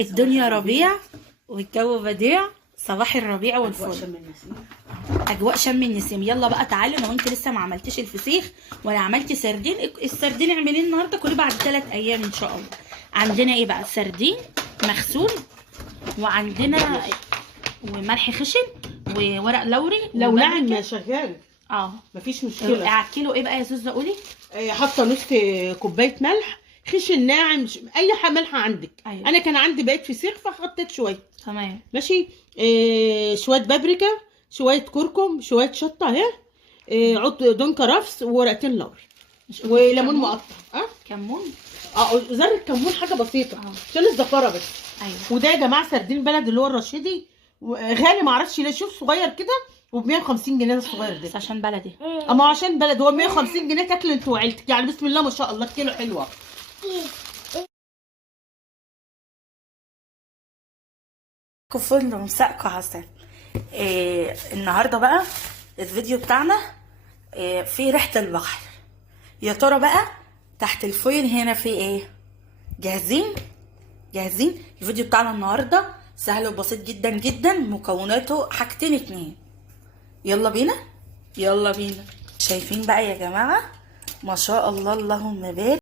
الدنيا ربيع والجو بديع. صباح الربيع والفل. اجواء شم النسيم. يلا بقى تعالوا، لو انت لسه ما عملتيش الفسيخ ولا عملتي سردين، السردين اعمليه النهارده كله بعد 3 ايام ان شاء الله. عندنا ايه بقى؟ سردين مغسول، وعندنا وملح خشن وورق لوري لو ناعم شغال مفيش مشكله. على الكيلو ايه بقى يا زوزه؟ قولي. حاطه نص كوبايه ملح خشن ناعم، اي ملح عندك. أيوة. انا كان عندي بقيت فسيخ فحطيت شويه. تمام ماشي. شويه بابريكا، شويه كركم، شويه شطه اهي، عود دون كرفس وورقتين لوري وليمون مقطع. كمون. ذره كمون، حاجه بسيطه عشان الزفاره بس. ايوه. وده يا جماعه سردين بلد اللي هو الرشيدي، غالي معرفش ليه. شوف صغير كده وب 150 جنيه الصغير ده. بس عشان بلدي. اما عشان بلد هو 150 جنيه تاكل انت وعيلتك يعني. بسم الله ما شاء الله، كيلو حلوه. كفن ومساءكم عسل. النهارده بقى الفيديو بتاعنا في ريحة البحر. يا ترى بقى تحت الفويل هنا في ايه؟ جاهزين؟ جاهزين؟ الفيديو بتاعنا النهارده سهل وبسيط جدا جدا، مكوناته حاجتين 2. يلا بينا يلا بينا. شايفين بقى يا جماعة؟ ما شاء الله اللهم بارك.